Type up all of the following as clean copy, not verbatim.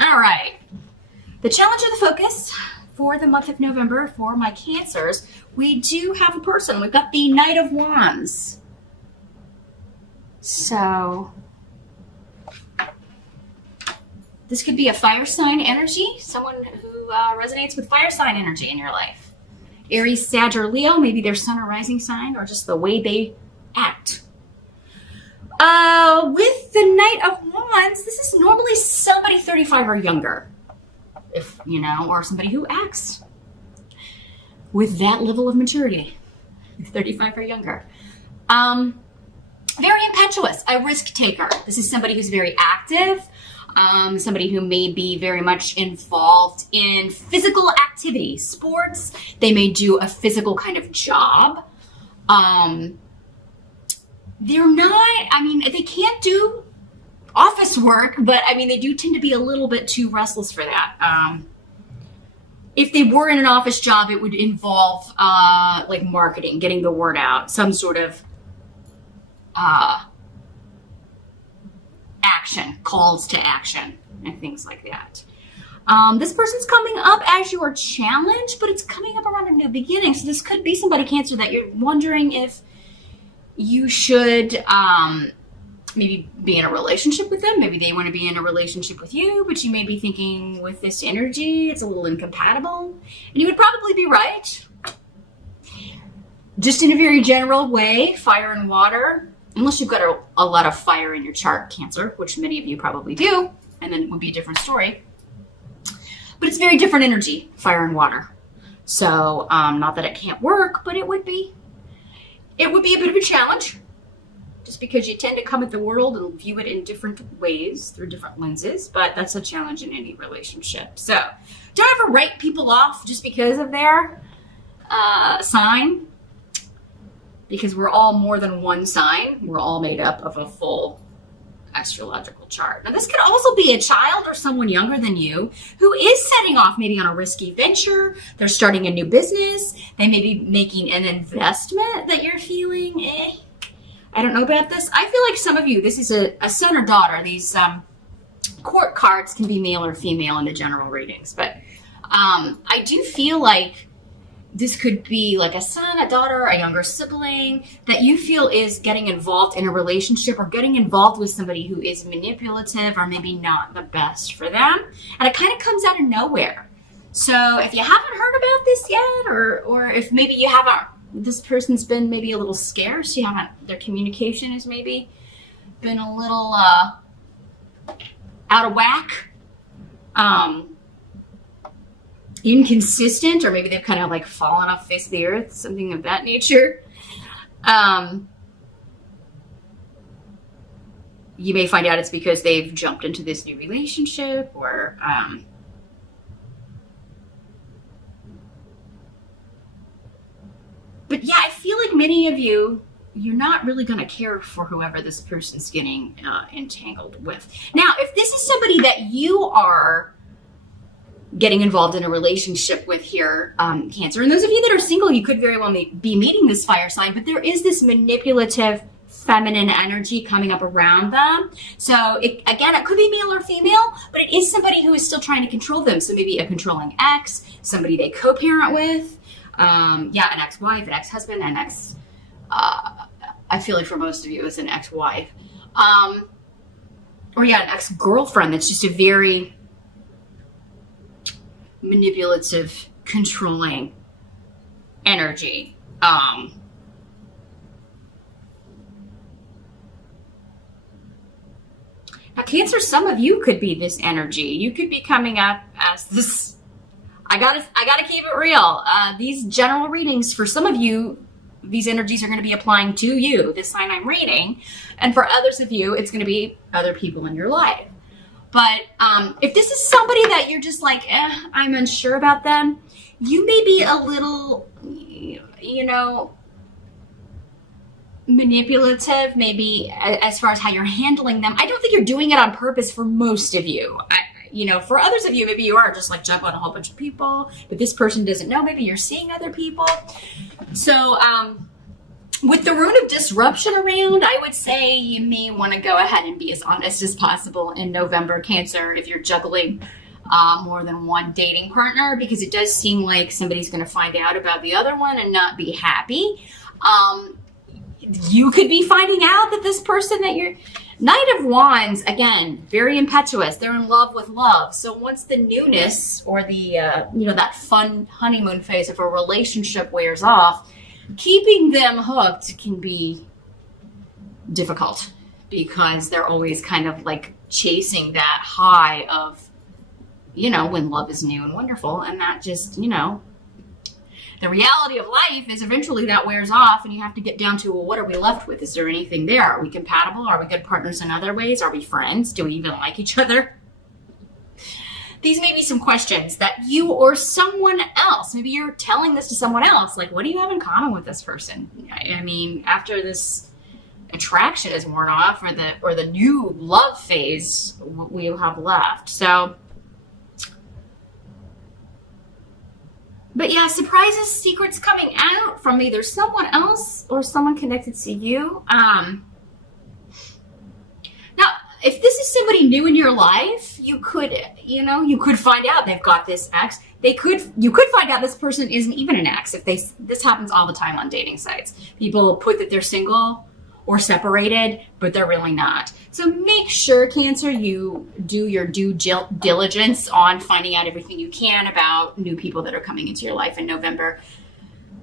All right. The challenge of the focus for the month of November for my Cancers, we do have a person. We've got the Knight of Wands. So this could be a fire sign energy, someone who resonates with fire sign energy in your life. Aries, Sag, or Leo, maybe their sun or rising sign, or just the way they act. With the Knight of Wands, this is normally somebody 35 or younger, if you know, or somebody who acts with that level of maturity, 35 or younger. Very impetuous, a risk taker. This is somebody who's very active, somebody who may be very much involved in physical activity, sports. They may do a physical kind of job. They're not, they can't do office work, but they do tend to be a little bit too restless for that. If they were in an office job, it would involve like marketing, getting the word out, some sort of action, calls to action, and things like that. This person's coming up as your challenge, but it's coming up around a new beginning. So this could be somebody, Cancer, that you're wondering if you should maybe be in a relationship with them. Maybe they want to be in a relationship with you, but you may be thinking with this energy, it's a little incompatible. And you would probably be right. Just in a very general way, fire and water, unless you've got a lot of fire in your chart, Cancer, which many of you probably do, and then it would be a different story. But it's very different energy, fire and water. So not that it can't work, but it would be a bit of a challenge, just because you tend to come at the world and view it in different ways through different lenses, but that's a challenge in any relationship. So don't ever write people off just because of their sign, because we're all more than one sign. We're all made up of a full astrological chart. Now, this could also be a child or someone younger than you who is setting off maybe on a risky venture. They're starting a new business. They may be making an investment that you're feeling, I don't know about this. I feel like some of you, this is a son or daughter. These court cards can be male or female in the general readings, but I do feel like this could be like a son, a daughter, a younger sibling that you feel is getting involved in a relationship or getting involved with somebody who is manipulative or maybe not the best for them. And it kind of comes out of nowhere. So if you haven't heard about this yet, or if maybe you haven't, this person's been maybe a little scarce, their communication has maybe been a little out of whack. Inconsistent, or maybe they've kind of like fallen off the face of the earth, something of that nature. You may find out it's because they've jumped into this new relationship, or but yeah, I feel like many of you're not really going to care for whoever this person's getting entangled with. Now, if this is somebody that you are getting involved in a relationship with here, Cancer. And those of you that are single, you could very well be meeting this fire sign, but there is this manipulative feminine energy coming up around them. So it could be male or female, but it is somebody who is still trying to control them. So maybe a controlling ex, somebody they co-parent with, an ex-wife, an ex-husband, an ex, I feel like for most of you it's an ex-wife. An ex-girlfriend that's just a very manipulative, controlling energy. Now, Cancer, some of you could be this energy. You could be coming up as this. I gotta keep it real. These general readings, for some of you, these energies are going to be applying to you, this sign I'm reading, and for others of you, it's going to be other people in your life. But if this is somebody that you're just like, I'm unsure about them, you may be a little, manipulative, maybe as far as how you're handling them. I don't think you're doing it on purpose for most of you. For others of you, maybe you are just like juggling a whole bunch of people, but this person doesn't know. Maybe you're seeing other people. So With the rune of disruption around, I would say you may want to go ahead and be as honest as possible in November, Cancer, if you're juggling more than one dating partner, because it does seem like somebody's going to find out about the other one and not be happy. You could be finding out that this person that you're... Knight of Wands, again, very impetuous. They're in love with love. So once the newness or the, that fun honeymoon phase of a relationship wears off, keeping them hooked can be difficult because they're always kind of like chasing that high of, when love is new and wonderful. And that just, the reality of life is eventually that wears off and you have to get down to, well, what are we left with? Is there anything there? Are we compatible? Are we good partners in other ways? Are we friends? Do we even like each other? These may be some questions that you or someone else, maybe you're telling this to someone else, like, what do you have in common with this person? I mean, after this attraction is worn off or the new love phase, what we have left. So, but yeah, surprises, secrets coming out from either someone else or someone connected to you. Now, if this is somebody new in your life, you could find out they've got this ex. You could find out this person isn't even an ex. This happens all the time on dating sites. People put that they're single or separated, but they're really not. So make sure, Cancer, you do your due diligence on finding out everything you can about new people that are coming into your life in November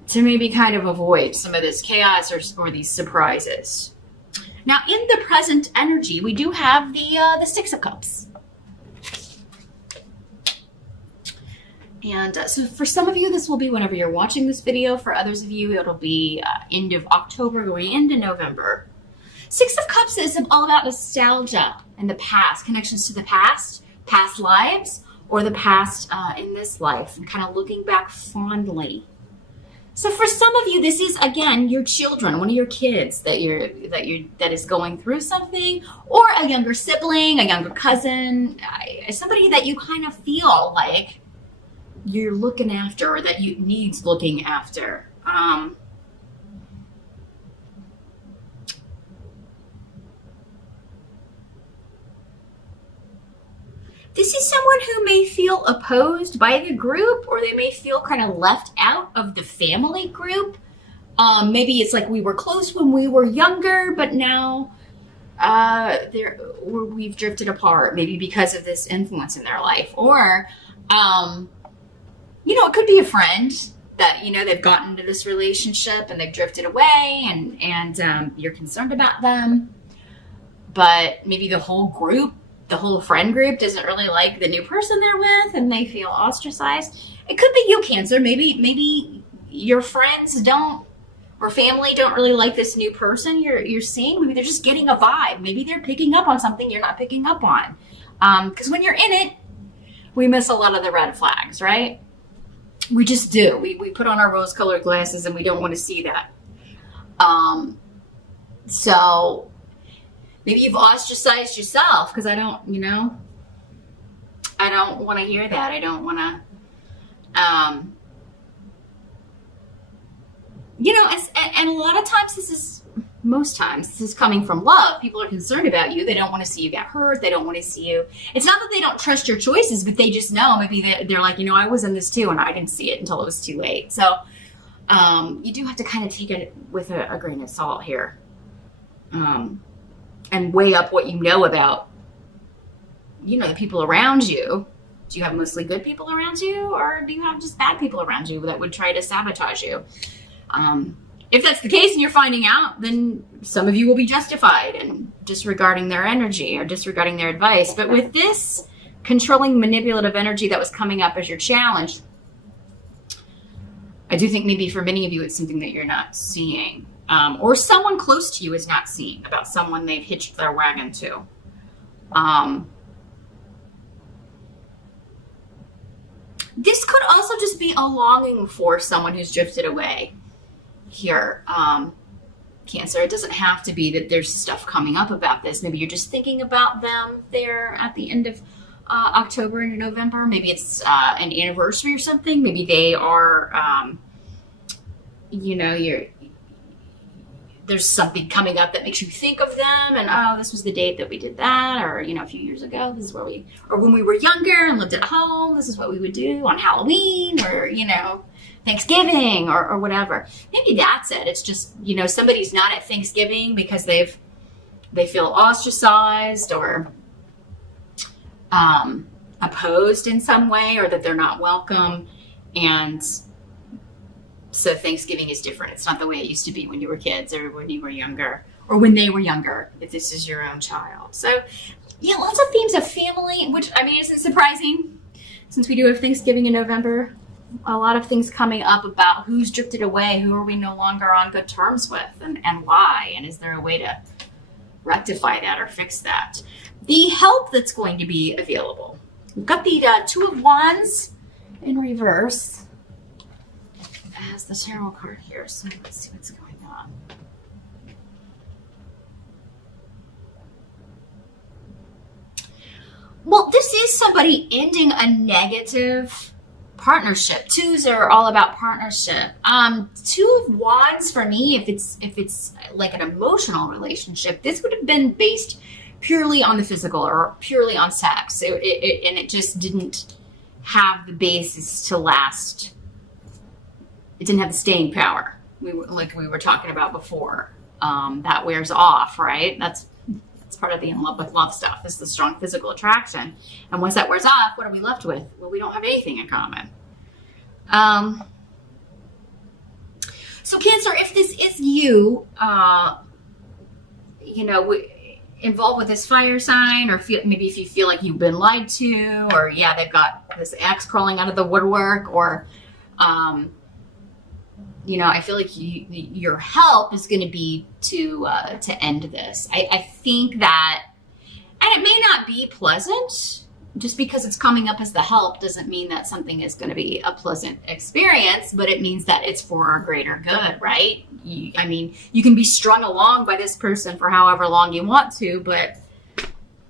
to maybe kind of avoid some of this chaos or these surprises. Now, in the present energy, we do have the Six of Cups. And so for some of you, this will be whenever you're watching this video. For others of you, it'll be end of October going into November. Six of Cups is all about nostalgia and the past, connections to the past lives, or the past in this life, and kind of looking back fondly. So for some of you, this is, again, your children, one of your kids that is going through something, or a younger sibling, a younger cousin, somebody that you kind of feel like you're looking after or that needs looking after. This is someone who may feel opposed by the group, or they may feel kind of left out of the family group. Maybe it's like we were close when we were younger, but now we've drifted apart, maybe because of this influence in their life. Or, it could be a friend that, they've gotten into this relationship and they've drifted away and you're concerned about them. But maybe the whole friend group doesn't really like the new person they're with and they feel ostracized. It could be you, Cancer. Maybe your friends or family don't really like this new person you're seeing. Maybe they're just getting a vibe. Maybe they're picking up on something you're not picking up on. Because when you're in it, we miss a lot of the red flags, right? We just do. We put on our rose-colored glasses and we don't want to see that. So maybe you've ostracized yourself because I don't want to hear that. I don't want to, and a lot of times most times this is coming from love. People are concerned about you. They don't want to see you get hurt. They don't want to see you. It's not that they don't trust your choices, but they just know. Maybe they're like, I was in this too and I didn't see it until it was too late. So you do have to kind of take it with a grain of salt here. And weigh up what you know about, the people around you. Do you have mostly good people around you, or do you have just bad people around you that would try to sabotage you? If that's the case and you're finding out, then some of you will be justified in disregarding their energy or disregarding their advice. But with this controlling, manipulative energy that was coming up as your challenge, I do think maybe for many of you it's something that you're not seeing. Or someone close to you is not seeing about someone they've hitched their wagon to. This could also just be a longing for someone who's drifted away here, Cancer. It doesn't have to be that there's stuff coming up about this. Maybe you're just thinking about them there at the end of October into November. Maybe it's an anniversary or something. Maybe they are, there's something coming up that makes you think of them, and oh, this was the date that we did that, or a few years ago, this is where or when we were younger and lived at home, this is what we would do on Halloween, or Thanksgiving, or whatever. Maybe that's it. It's just somebody's not at Thanksgiving because they feel ostracized or opposed in some way, or that they're not welcome, and so Thanksgiving is different. It's not the way it used to be when you were kids, or when you were younger, or when they were younger, if this is your own child. So yeah, lots of themes of family, which isn't surprising since we do have Thanksgiving in November. A lot of things coming up about who's drifted away, who are we no longer on good terms with, and why, and is there a way to rectify that or fix that? The help that's going to be available. We've got the Two of Wands in reverse as the tarot card here, so let's see what's going on. Well, this is somebody ending a negative partnership. Twos are all about partnership. Two of Wands for me, if it's like an emotional relationship, this would have been based purely on the physical or purely on sex. It just didn't have the basis to last. It didn't have the staying power. We were talking about before. That wears off, right? That's part of the in love with love stuff. This is the strong physical attraction. And once that wears off, what are we left with? Well, we don't have anything in common. So Cancer, if this is you, involved with this fire sign, or maybe if you feel like you've been lied to, or they've got this ex crawling out of the woodwork, or I feel like your help is going to be to end this. I think that, and it may not be pleasant. Just because it's coming up as the help doesn't mean that something is going to be a pleasant experience, but it means that it's for a greater good, right? You can be strung along by this person for however long you want to, but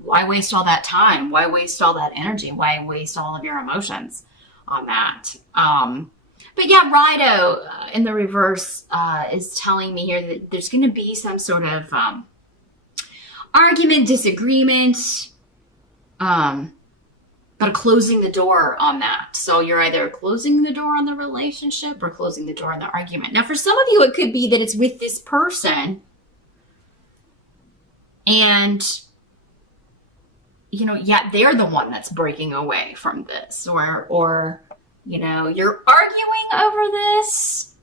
why waste all that time? Why waste all that energy? Why waste all of your emotions on that? But yeah, Rido in the reverse is telling me here that there's going to be some sort of argument, disagreement, but closing the door on that. So you're either closing the door on the relationship or closing the door on the argument. Now, for some of you, it could be that it's with this person and, they're the one that's breaking away from this, or you're arguing over this.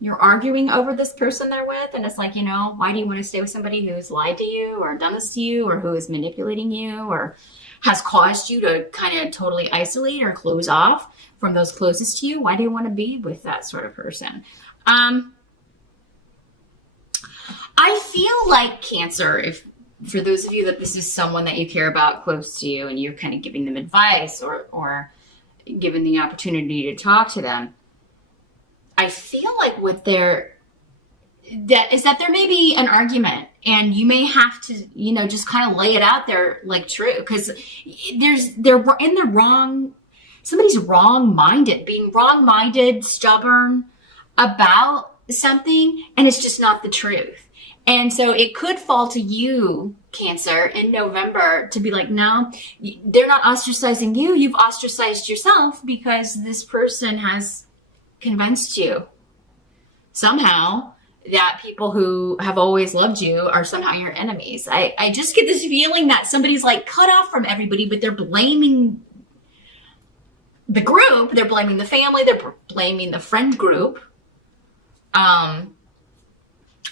You're arguing over this person they're with, and it's like, why do you want to stay with somebody who's lied to you or done this to you, or who is manipulating you, or has caused you to kind of totally isolate or close off from those closest to you? Why do you want to be with that sort of person? I feel like, Cancer, if for those of you that this is someone that you care about close to you and you're kind of giving them advice or given the opportunity to talk to them, I feel like that there may be an argument, and you may have to, just kind of lay it out there like true, because somebody's wrong-minded, being wrong-minded, stubborn about something, and it's just not the truth. And so it could fall to you, Cancer, in November to be like, no, they're not ostracizing you. You've ostracized yourself because this person has convinced you somehow that people who have always loved you are somehow your enemies. I just get this feeling that somebody's like cut off from everybody, but they're blaming the group. They're blaming the family. They're blaming the friend group.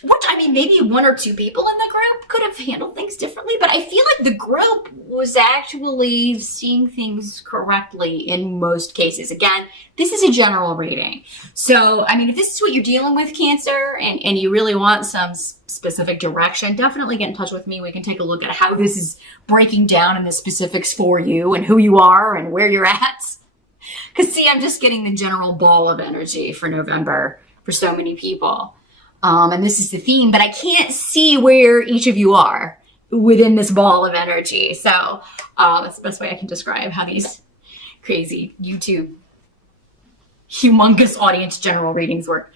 Which, maybe one or two people in the group could have handled things differently, but I feel like the group was actually seeing things correctly in most cases. Again, this is a general reading. So, if this is what you're dealing with, Cancer, and you really want some specific direction, definitely get in touch with me. We can take a look at how this is breaking down in the specifics for you and who you are and where you're at. Because, see, I'm just getting the general ball of energy for November for so many people. And this is the theme, but I can't see where each of you are within this ball of energy. So that's the best way I can describe how these crazy YouTube humongous audience general readings work.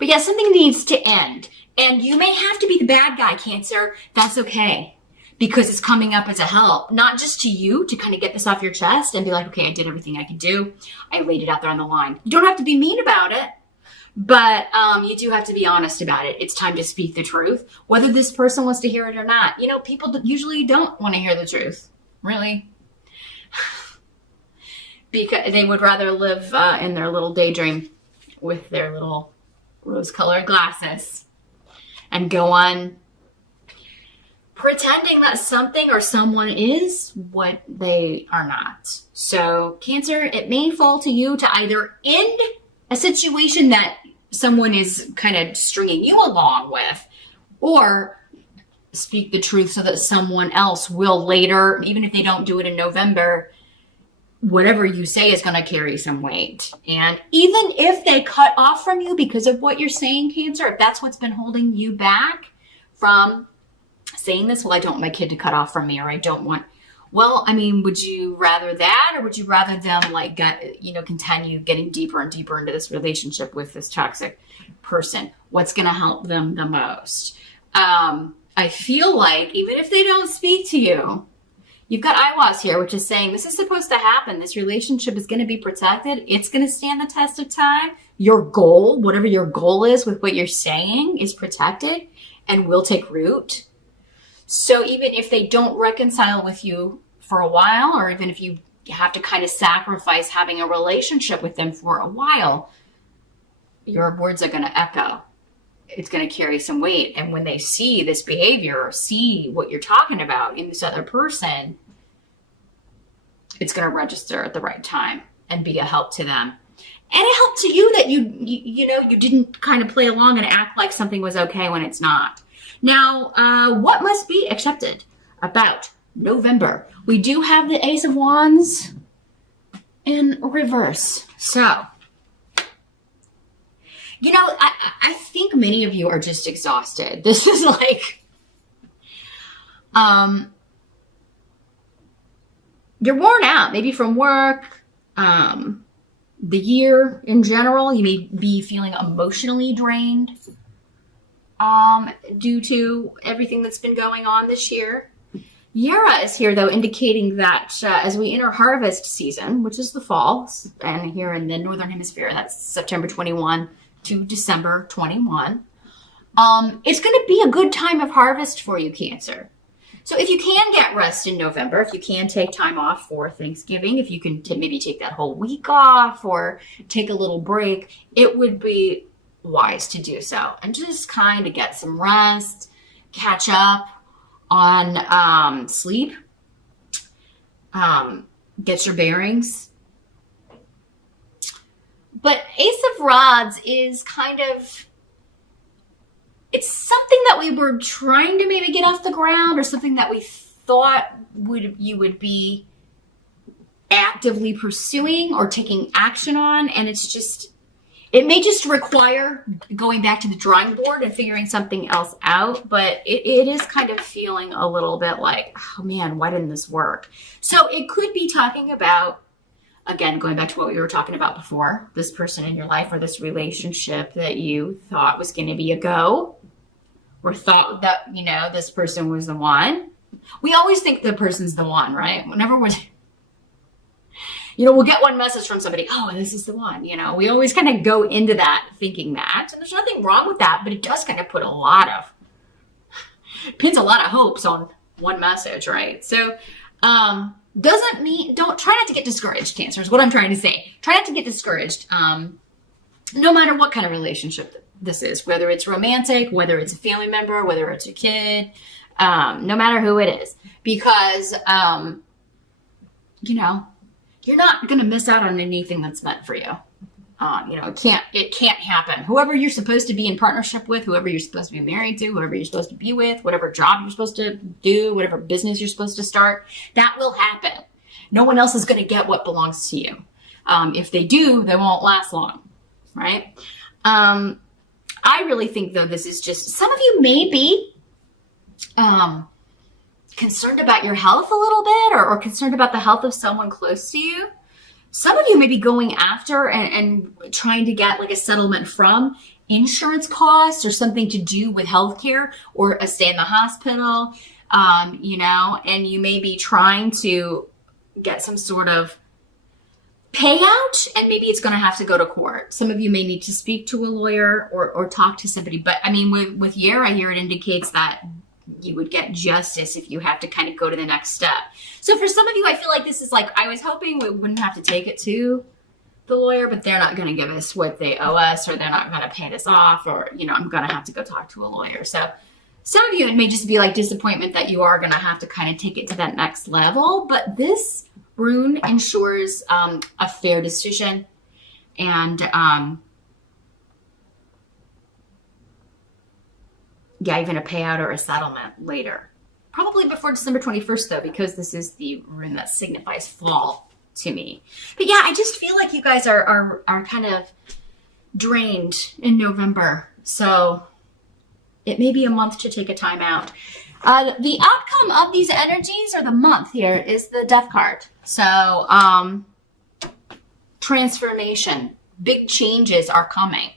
But yeah, something needs to end. And you may have to be the bad guy, Cancer. That's okay. Because it's coming up as a help, not just to you to kind of get this off your chest and be like, okay, I did everything I could do. I laid it out there on the line. You don't have to be mean about it, but you do have to be honest about it. It's time to speak the truth, whether this person wants to hear it or not. You know, people usually don't want to hear the truth, really. Because they would rather live in their little daydream with their little rose-colored glasses and go on pretending that something or someone is what they are not. So, Cancer, it may fall to you to either end a situation that someone is kind of stringing you along with, or speak the truth so that someone else will later, even if they don't do it in November, whatever you say is going to carry some weight. And even if they cut off from you because of what you're saying, Cancer, if that's what's been holding you back from saying this, well, I don't want my kid to cut off from me, or I don't want, well, I mean, would you rather that, or would you rather them continue getting deeper and deeper into this relationship with this toxic person? What's going to help them the most? I feel like even if they don't speak to you, you've got Iwas here, which is saying this is supposed to happen. This relationship is going to be protected. It's going to stand the test of time. Your goal, whatever your goal is with what you're saying, is protected and will take root. So even if they don't reconcile with you for a while, or even if you have to kind of sacrifice having a relationship with them for a while, your words are going to echo. It's going to carry some weight. And when they see this behavior or see what you're talking about in this other person, it's going to register at the right time and be a help to them. And a help to you that you didn't kind of play along and act like something was okay when it's not. Now, what must be accepted about November? We do have the Ace of Wands in reverse. So, I think many of you are just exhausted. This is like, you're worn out, maybe from work, the year in general. You may be feeling emotionally drained. Due to everything that's been going on this year. Yara is here, though, indicating that as we enter harvest season, which is the fall, and here in the Northern Hemisphere, that's September 21 to December 21, it's going to be a good time of harvest for you, Cancer. So if you can get rest in November, if you can take time off for Thanksgiving, if you can maybe take that whole week off or take a little break, it would be wise to do so and just kind of get some rest, catch up on sleep, get your bearings. But Ace of Rods is kind of, it's something that we were trying to maybe get off the ground, or something that we thought you would be actively pursuing or taking action on, and it may just require going back to the drawing board and figuring something else out, but it is kind of feeling a little bit like, oh man, why didn't this work? So it could be talking about, again, going back to what we were talking about before, this person in your life or this relationship that you thought was going to be a go, or thought that, this person was the one. We always think the person's the one, right? Whenever we'll get one message from somebody, oh, this is the one, we always kind of go into that thinking that, and there's nothing wrong with that, but it does kind of put pins a lot of hopes on one message, right? So, doesn't mean, try not to get discouraged, Cancer, is what I'm trying to say. Try not to get discouraged, no matter what kind of relationship this is, whether it's romantic, whether it's a family member, whether it's a kid, no matter who it is, because, you're not going to miss out on anything that's meant for you. It can't happen. Whoever you're supposed to be in partnership with, whoever you're supposed to be married to, whoever you're supposed to be with, whatever job you're supposed to do, whatever business you're supposed to start, that will happen. No one else is going to get what belongs to you. If they do, they won't last long, right? I really think, though, this is just, some of you may be concerned about your health a little bit, or concerned about the health of someone close to you. Some of you may be going after and trying to get like a settlement from insurance costs or something to do with healthcare or a stay in the hospital, you know, and you may be trying to get some sort of payout, and maybe it's going to have to go to court. Some of you may need to speak to a lawyer or talk to somebody. But I mean, with year, I hear it indicates that you would get justice if you have to kind of go to the next step. So for some of you, I feel like this is like, I was hoping we wouldn't have to take it to the lawyer, but they're not going to give us what they owe us, or they're not going to pay this off, or, you know, I'm going to have to go talk to a lawyer. So some of you, it may just be like disappointment that you are going to have to kind of take it to that next level. But this rune ensures a fair decision, and yeah, even a payout or a settlement later. Probably before December 21st, though, because this is the rune that signifies fall to me. But yeah, I just feel like you guys are kind of drained in November. So it may be a month to take a time out. The outcome of these energies, or the month here, is the Death card. So transformation, big changes are coming.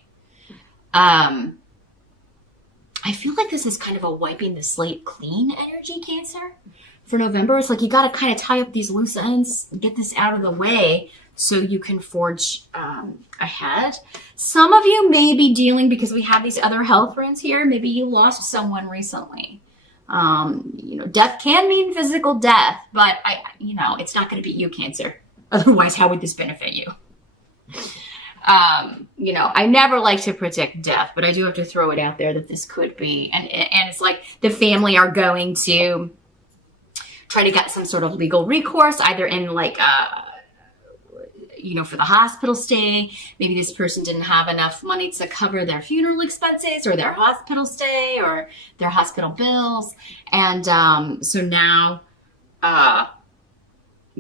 I feel like this is kind of a wiping the slate clean energy, Cancer, for November. It's like you got to kind of tie up these loose ends, get this out of the way so you can forge ahead. Some of you may be dealing, because we have these other health runes here, maybe you lost someone recently. You know, death can mean physical death, but you know, it's not going to be you, Cancer. Otherwise, how would this benefit you? You know, I never like to predict death, but I do have to throw it out there that this could be. And it's like the family are going to try to get some sort of legal recourse, either in like, you know, for the hospital stay. Maybe this person didn't have enough money to cover their funeral expenses or their hospital stay or their hospital bills. And so now,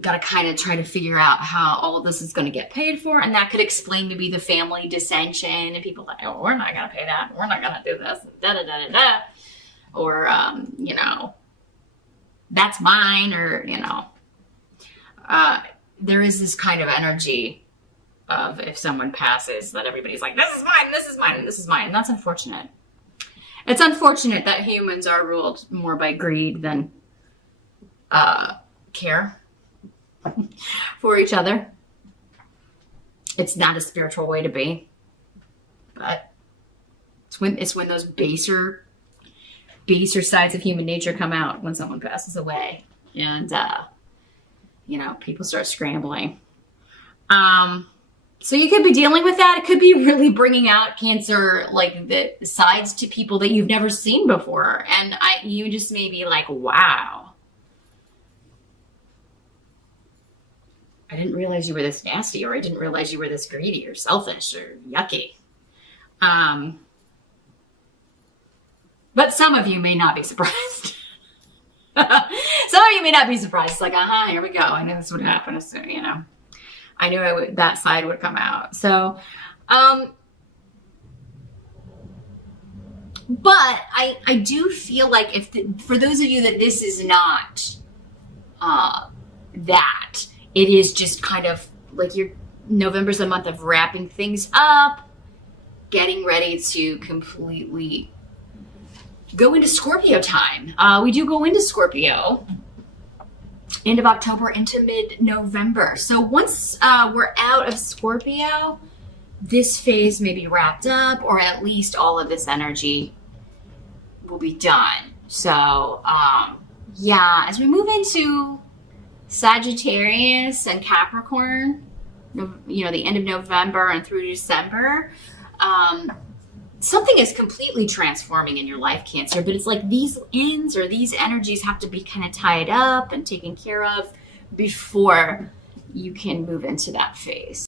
got to kind of try to figure out how all of this is going to get paid for. And that could explain maybe the family dissension and people like, oh, we're not going to pay that. We're not going to do this. Da, da, da, da, da. Or, you know, that's mine. Or, you know, there is this kind of energy of if someone passes that everybody's like, this is mine, this is mine, this is mine. And that's unfortunate. It's unfortunate that humans are ruled more by greed than care for each other. It's not a spiritual way to be, but it's when those baser sides of human nature come out when someone passes away, and you know, people start scrambling. So you could be dealing with that. It could be really bringing out, Cancer, like the sides to people that you've never seen before, and you just may be like, wow, I didn't realize you were this nasty, or I didn't realize you were this greedy or selfish or yucky. But some of you may not be surprised. Some of you may not be surprised. It's like, here we go. I knew this would happen. So, you know, I knew that side would come out. So, but I do feel like for those of you that this is not that, it is just kind of like November's a month of wrapping things up, getting ready to completely go into Scorpio time. We do go into Scorpio end of October into mid-November. So once we're out of Scorpio, this phase may be wrapped up, or at least all of this energy will be done. So yeah, as we move into Sagittarius and Capricorn, you know, the end of November and through December, something is completely transforming in your life, Cancer, but it's like these ends or these energies have to be kind of tied up and taken care of before you can move into that phase.